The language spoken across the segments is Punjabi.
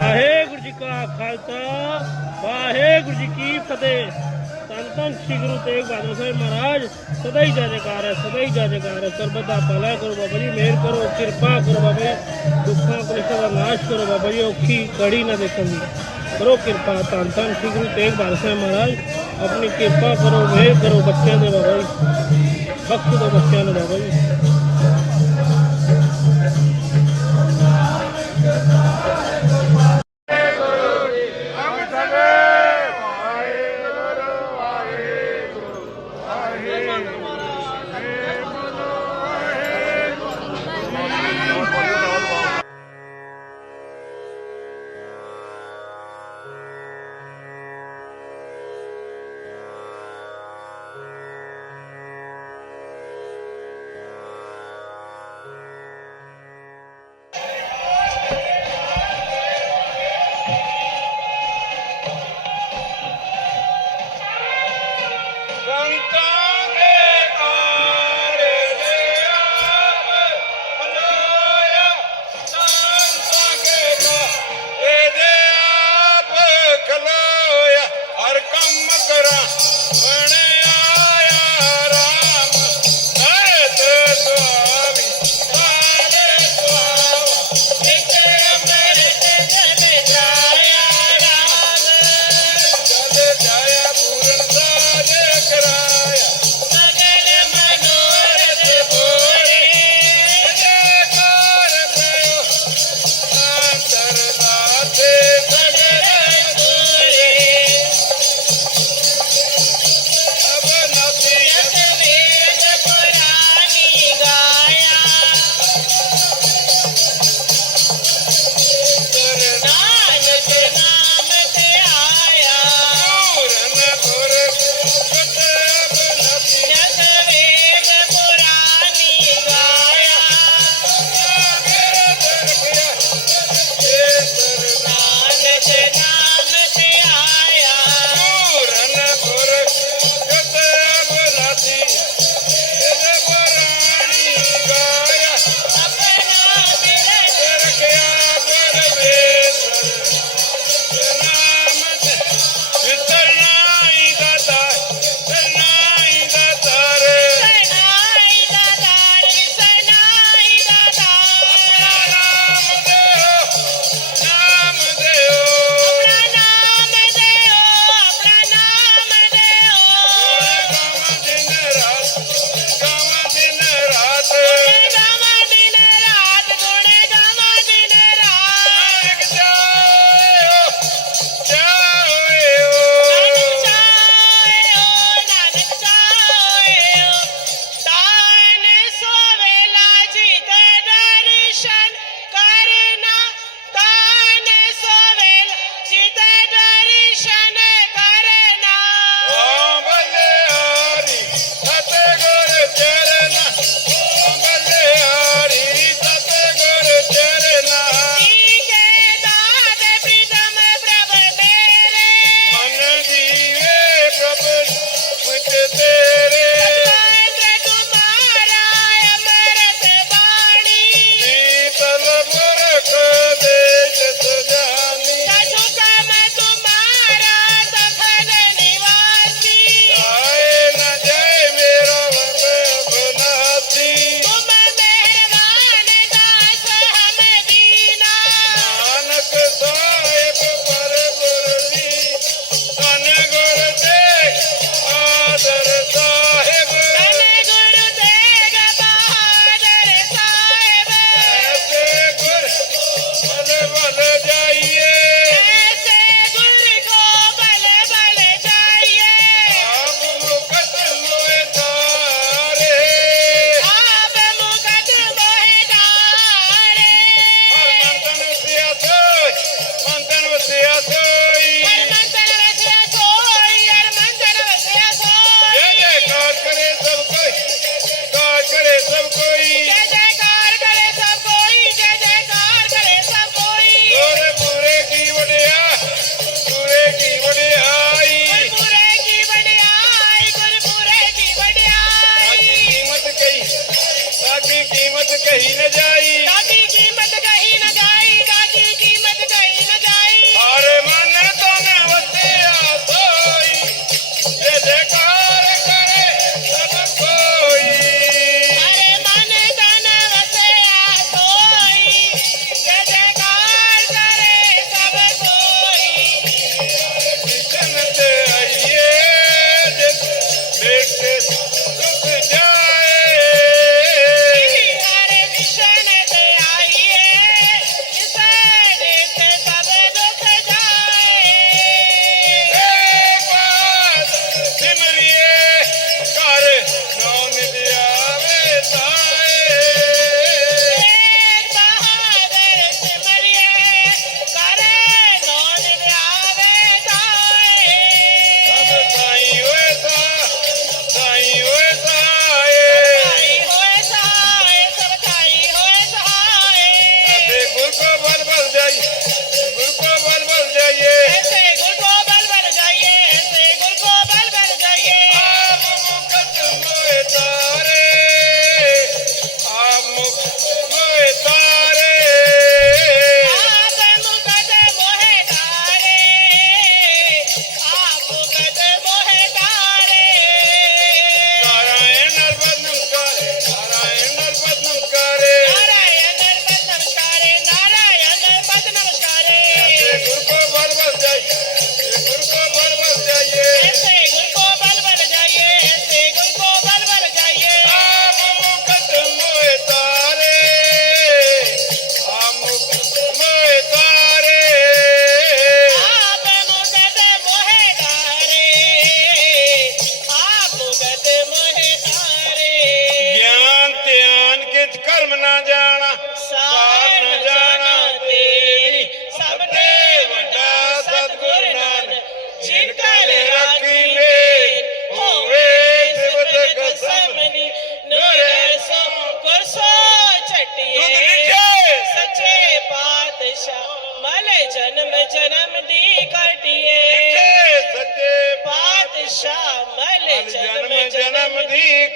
ਵਾਹਿਗੁਰੂ ਜੀ ਕਾ ਖਾਲਸਾ, ਵਾਹਿਗੁਰੂ ਜੀ ਕੀ ਫਤਿਹ। ਤਨ ਤਨ ਸ੍ਰੀ ਗੁਰੂ ਤੇਗ ਬਹਾਦਰ ਸਾਹਿਬ ਮਹਾਰਾਜ, ਸਦਾ ਹੀ ਜੈਕਾਰ ਹੈ, ਸਦਾ ਹੀ ਜੈਕਾਰ ਹੈ। ਸਰਬਤ ਦਾ ਭਲਾ ਕਰੋ ਬਾਬਾ ਜੀ, ਮਿਹਰ ਕਰੋ, ਕਿਰਪਾ ਕਰੋ ਬਾਬਾ। ਜੀ ਦੁੱਖਾਂ ਕਲੇਸ਼ਾਂ ਦਾ ਨਾਸ਼ ਕਰੋ ਬਾਬਾ ਜੀ, ਔਖੀ ਕੜੀ ਨਾ ਦੇਖਣ ਦੀ। ਕਰੋ ਕਿਰਪਾ ਤਨ ਤਨ ਸ੍ਰੀ ਗੁਰੂ ਤੇਗ ਬਹਾਦਰ ਸਾਹਿਬ ਮਹਾਰਾਜ। ਆਪਣੀ ਕਿਰਪਾ ਕਰੋ, ਮਿਹਰ ਕਰੋ ਬੱਚਿਆਂ ਦੇ ਬਾਬਾ ਜੀ। ਬਖਸ਼ ਦਿਓ ਬੱਚਿਆਂ ਦੇ Baba ji. Santa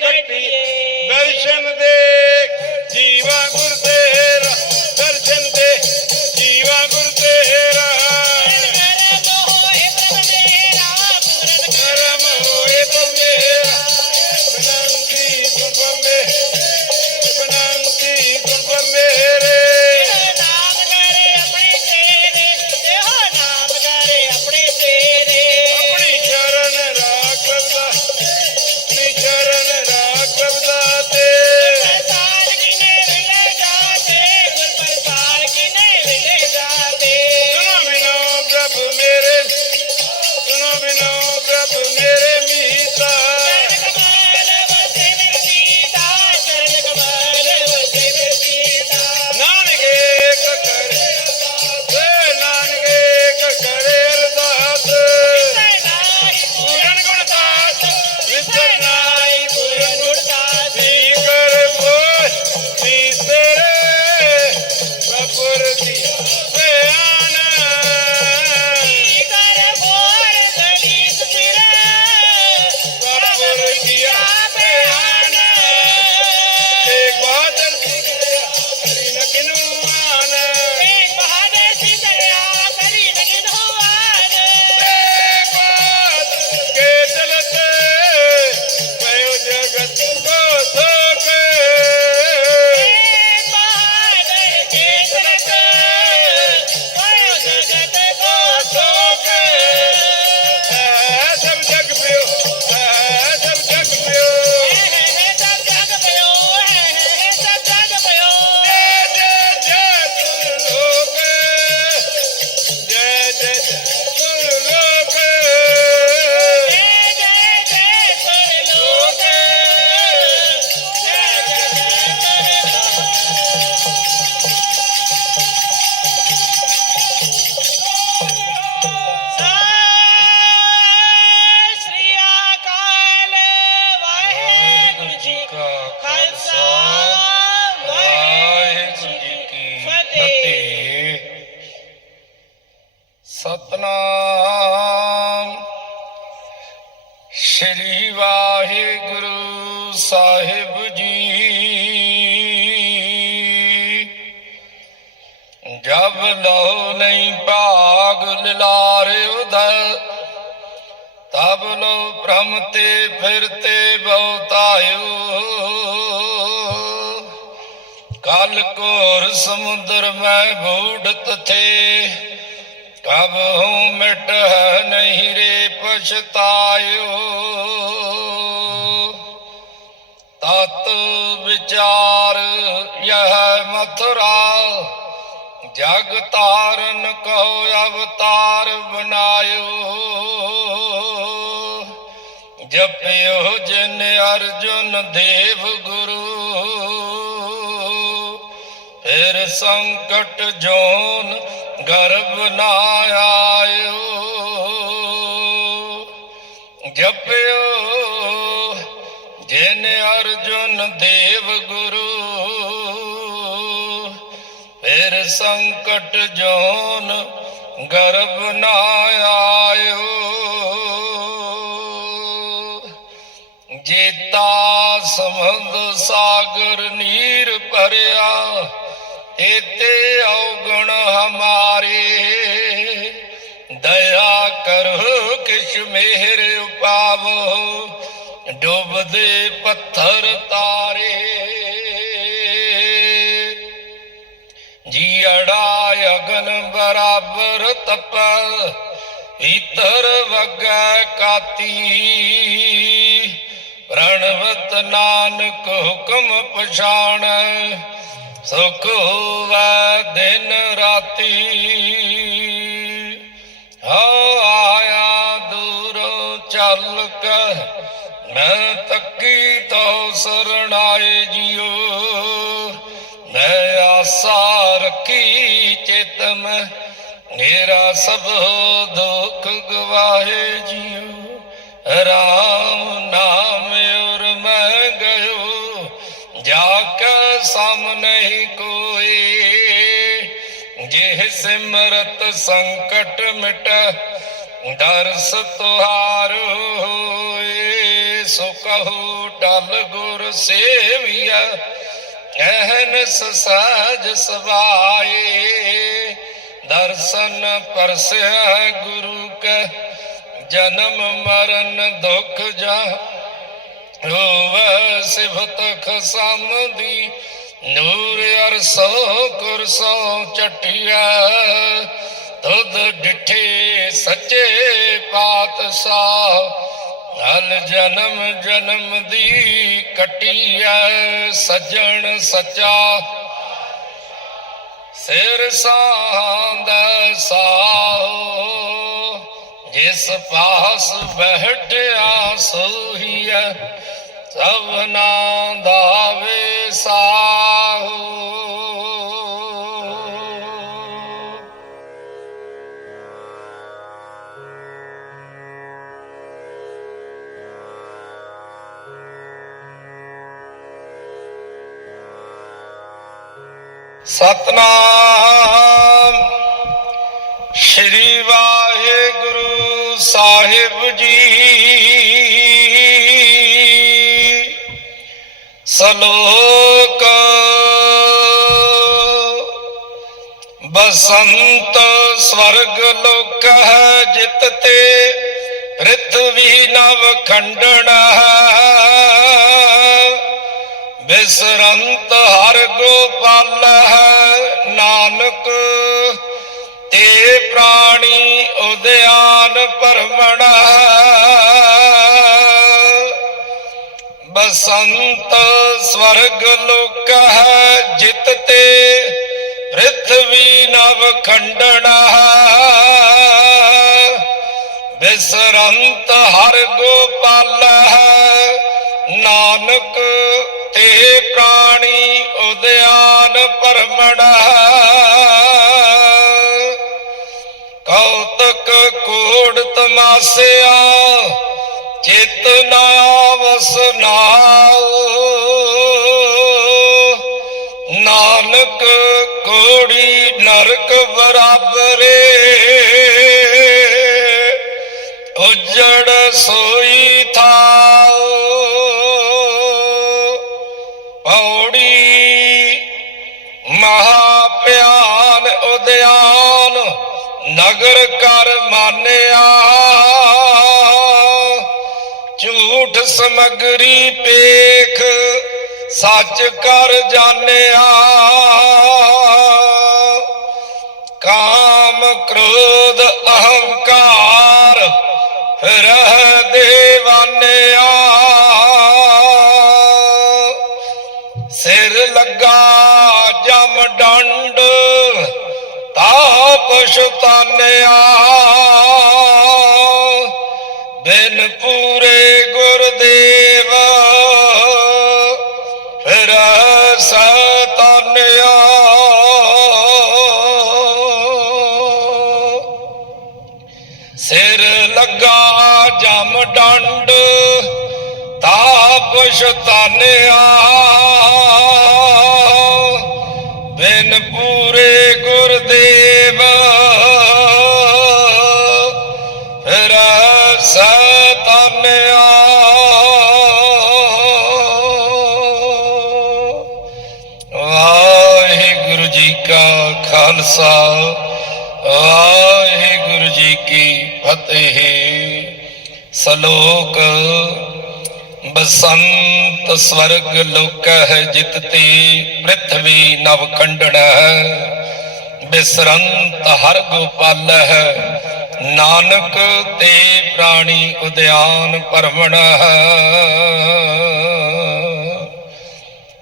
could be ਜਬ ਲੋ ਨਹੀਂ ਭਾਗ ਲਿਲਾਰੇ ਉਧਰ ਤਬ ਲੋ ਭ੍ਰਮ ਤੇ ਫਿਰਤੇ ਬਹੁਤਾਇਓ। ਕਲ ਕੋਰ ਸਮੁੰਦਰ ਮੈਂ ਬੂੜਤ ਥੇ, ਕਬ ਹੂੰ ਮਿਟ ਨਹੀਂ ਰੇ ਪਛਤਾਇਓ। ਤਤ ਵਿਚਾਰ ਯਹ ਮਥੁਰਾ ਜਗ ਤਾਰਨ ਕੋ ਅਵਤਾਰ ਬਨਾਇਓ ਜਪਿਓ ਜਿਨ ਅਰਜੁਨ ਦੇਵ ਗੁਰੂ। ਫਿਰ ਸੰਕਟ ਜੋਨ ਗਰਭ ਨਾ ਆਇਓ। ਜਪਿਓ ਜਿਨ ਅਰਜੁਨ ਦੇਵ ਗੁਰੂ। ਫਿਰ ਸੰਕਟ ਜੋਨ ਗਰਭ ਨਾ ਆਇਓ। ਜੇਤਾ ਸਮੁੰਦ ਸਾਗਰ ਨੀਰ ਭਰਿਆ, ਇਤੇ ਔਗਣ ਹਮਾਰੇ। ਦਇਆ ਕਰੋ ਕਿਛ ਮਿਹਰ ਉਪਾਵੋ ਡੁੱਬਦੇ ਪੱਥਰ ਤਾਰੇ। ਜੀੜਾ ਅਗਨ ਬਰਾਬਰ ਤਪ ਇਤਰ ਵਗੈ ਕਾਤੀ। ਪ੍ਰਣਵਤ ਨਾਨਕ ਹੁਕਮ ਪਛਾਣ, ਸੁਖ ਹੋਵੈ ਦਿਨ ਰਾਤੀ। ਹੋ ਆਇਆ ਦੂਰੋਂ ਚੱਲ ਕੇ, ਮੈਂ ਤੱਕੀ ਤੋ ਸਰਣਾਏ। ਕੀ ਰੱਖੀ ਮੇਰਾ ਸਭ ਦੁੱਖ ਗਵਾਏ ਜਿਉ। ਰਾਮ ਨਾਮ ਉਰ ਮੈਂ ਗਇਓ। ਜਾ ਕੇ ਸਮ ਨਹੀਂ ਕੋਈ। ਜੇ ਸਿਮਰਤ ਸੰਕਟ ਮਿਟ, ਦਰਸ ਤੁਹਾਰੋ ਹੋਏ। ਸੋ ਕਹੋ ਟਲ ਗੁਰ ਸੇਵਿਆ ਅਹਨਸ ਸਾਜ ਸਵਾਏ, ਦਰਸ਼ਨ ਪਰਸਿਆ ਗੁਰੂ ਕੈ, ਜਨਮ ਮਰਨ ਦੁਖ ਜਾ ਹੋਵੇ ਸਿਫਤ ਖਸਮਦੀ ਨੂਰ ਅਰਸੋ ਕੁਰਸੋ ਚਟਿਆ। ਤੁਧ ਡਿਠੇ ਸੱਚੇ ਪਾਤਸ਼ਾਹ ਹਲ ਜਨਮ ਜਨਮ ਦੀ ਕਟਿਆ, ਸੱਜਣ ਸੱਚਾ। ਸਿਰ ਸਾਂਦ ਸਾਓ, ਜਿਸ ਪਾਸ ਬਹਿਟਿਆ ਸੋਹੀਐ, ਸਭਨਾ ਦਾਵੇ ਸਤਨਾਮ। ਸ਼੍ਰੀ ਵਾਹਿਗੁਰੂ ਸਾਹਿਬ ਜੀ। ਸਲੋਕ ਬਸੰਤ ਸਵਰਗ ਲੋਕ ਹੈ ਜਿਤ ਤੇ, ਪ੍ਰਿਥਵੀ ਨਵ ਖੰਡਣਾ ਬਿਸਰੰਤ ਹਰ ਗੋਪਾਲ ਪ੍ਰਾਣੀ ਉਦਿਆਨ ਪਰਮਣਾ ਬਸੰਤ ਸਵਰਗ ਲੋਕ ਹੈ ਜਿਤ ਤੇ, ਪ੍ਰਿਥਵੀ ਨਵ ਖੰਡਣਾ ਬਿਸਰੰਤ ਹਰ ਗੋਪਾਲ ਹੈ, ਨਾਨਕ ਤੇ ਪ੍ਰਾਣੀ ਉਦਿਆਨ ਪਰਮਣਾ ਕੋੜ ਤਮਾਸਿਆ, ਚਿਤ ਨਾਵਸ ਨਾਉ। ਨਾਨਕ ਕੋੜੀ ਨਰਕ ਬਰਾਬਰੇ, ਉਜੜ ਸੋਈ ਥਾਉ। ਪੌੜੀ ਮਹਾ ਪਿਆਨ ਨਗਰ ਕਾ ਮਾਨਿਆ ਝੂਠ ਸਮਗਰੀ ਪੇਖ ਸੱਚ ਕਰ ਜਾਣਿਆ। ਕਾਮ ਕ੍ਰੋਧ ਅਹੰਕਾਰ ਰਹਿ ਦੇਵਾਨਿਆ। ਸਿਰ ਲੱਗਾ ਜਮ ਡੰਡ, ਤਾਪ ਸ਼ਤਾਨਿਆ। ਸਤਾਨਿਆ। ਸਿਰ ਲੱਗਾ ਜਮ ਡੰਡ ਤਾਪ ਸ਼ਤਾਨਿਆ ਬਿਨ ਜੀ ਕਾ ਖਾਲਸਾ। ਵਾਹਿਗੁਰੂ ਜੀ ਕੀ ਫਤਿਹ। ਸਲੋਕ, ਬਸੰਤ ਸਵਰਗ ਲੋਕਹਿ ਜਿਤਤੀ ਪ੍ਰithvi ਨਵ ਖੰਡਣ ਬਿਸਰੰਤ ਹਰ ਗੋਪਾਲਹਿ, ਨਾਨਕ ਤੇ ਪ੍ਰਾਣੀ ਉਦਿਆਨ ਪਰਵਣ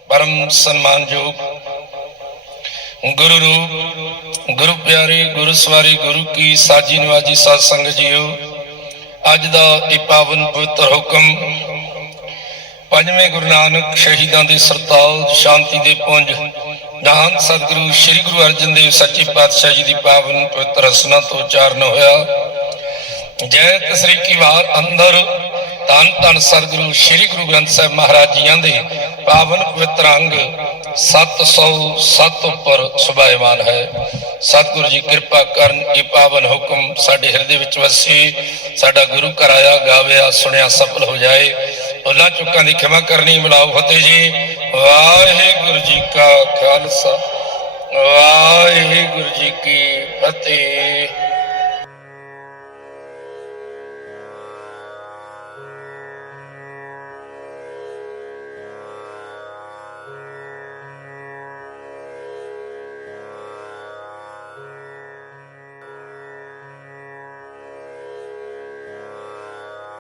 ਪਰਮ ਸਨਮਾਨਯੋਗ ਗੁਰੂ ਰੂਪ, ਗੁਰੂ ਪਿਆਰੇ, ਗੁਰੂ ਸਵਾਰੀ, ਗੁਰੂ ਕੀ ਸਾਜੀ ਨਿਵਾਜੀ ਸਾਧ ਸੰਗਤ ਜੀਓ, ਅੱਜ ਦਾ ਇਹ ਪਾਵਨ ਪਵਿੱਤਰ ਹੁਕਮ ਪੰਜਵੇਂ ਗੁਰੂ ਨਾਨਕ ਸ਼ਹੀਦਾਂ ਦੇ ਸਰਤਾਜ ਸ਼ਾਂਤੀ ਦੇ ਪੁੰਜ ਜਹਾਨ ਸਤਿਗੁਰੂ ਸ੍ਰੀ ਗੁਰੂ ਅਰਜਨ ਦੇਵ ਸੱਚੇ ਪਾਤਸ਼ਾਹ ਜੀ ਦੀ ਪਾਵਨ ਪਵਿੱਤਰ ਰਸਨਾ ਤੋਂ ਉਚਾਰਨ ਹੋਇਆ। ਜੈ ਤਸਰੀ ਕੀ ਵਾਰ ਅੰਦਰ, ਧੰਨ ਧੰਨ ਸਤਿਗੁਰੂ ਸ੍ਰੀ ਗੁਰੂ ਗ੍ਰੰਥ ਸਾਹਿਬ ਮਹਾਰਾਜ ਜੀਆਂ ਦੇ ਪਾਵਨ ਪਵਿੱਤਰ ਅੰਗ 707 ਉੱਪਰ ਸੁਭਾਇਮਾਨ ਹੈ। ਸਤਿਗੁਰੂ ਜੀ ਕਿਰਪਾ ਕਰਨ ਇਹ ਪਾਵਨ ਹੁਕਮ ਸਾਡੇ ਹਿਰਦੇ ਵਿੱਚ ਵਸੇ, ਸਾਡਾ ਗੁਰੂ ਘਰ ਆਇਆ, ਗਾਵਿਆ, ਸੁਣਿਆ, ਸਫਲ ਹੋ ਜਾਏ। ਉਹਨਾਂ ਚੁੱਕਾਂ ਦੀ ਖਿਮਾ ਕਰਨੀ, ਮਿਲਾਓ ਫਤਿਹ ਜੀ। ਵਾਹਿਗੁਰੂ ਜੀ ਕਾ ਖਾਲਸਾ। ਵਾਹਿਗੁਰੂ ਜੀ ਕੀ ਫਤਿਹ।